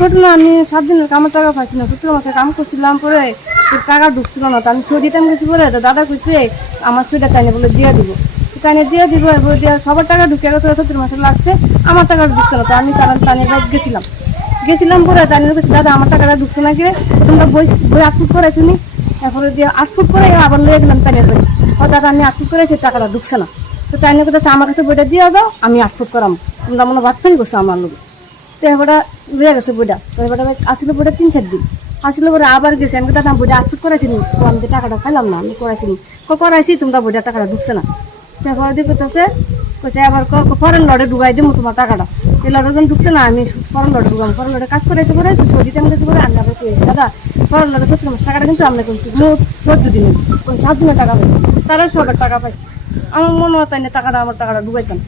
ঘটনা, আমি সাত দিনের কামের টাকা পাইছি না। সত্তর মাসে কাম করছিলাম পরে টাকা ঢুকছিল না, তো আমি সই দিতাম গেছি পরে তো দাদা কইছে, আমার সইটা তাইনে বলে দিয়ে দিব। তাইনে দিয়ে দিব এবার দিয়ে সবার টাকা ঢুকে গেছে সত্তর মাসের লাস্টে আমার টাকা ঢুকছে না। তো আমি কারণ তানে গেছিলাম। গেছিলাম পরে তাই কইছি দাদা, আমার টাকাটা ঢুকছে না কি তোমরা বই বই আট ফুট করেছি নি? তারপরে দিয়ে আট ফুট করে আবার লয়ে গেলাম তাইনের বই ও দাদা আমি আট ফুট করেছি টাকাটা ঢুকছে না। তো তাই না কথা আমার কাছে বইটা দিয়ে দাও, আমি আট ফুট করাম। তোমরা মনে ভাত ফেরি করছ আমার লোক এবারটা রয়ে গেছে বইটা। এবারটা আসলে বইটা তিন, চার দিন। আসলে আবার গেছে। আমি দাদা বইটা আট করাইছি নি তো আমি টাকাটা খাইলাম না, আমি করাইছি নি করাইছি, তোমরা বইটা টাকাটা ঢুকছে না। তারপর দিয়ে করতেছে কইছে, আবার ফরেন লড়ে ঢুকাই দিব তোমার টাকাটা। এই লড়ে ঢুকছে না, আমি ফরেন লড়ে ঢুকাম ফরেন কাজ করাইছে পরে তো সৌদিতে আমি আমি দাদা ফরেন লড়ে টাকাটা কিন্তু আমরা কিন্তু মোট চোদ্দ দিনে সাত দিনের টাকা পাইছি। তারা সবার টাকা পাই আমার মনে হয় টাকাটা, আমার টাকাটা ঢুকাইছেন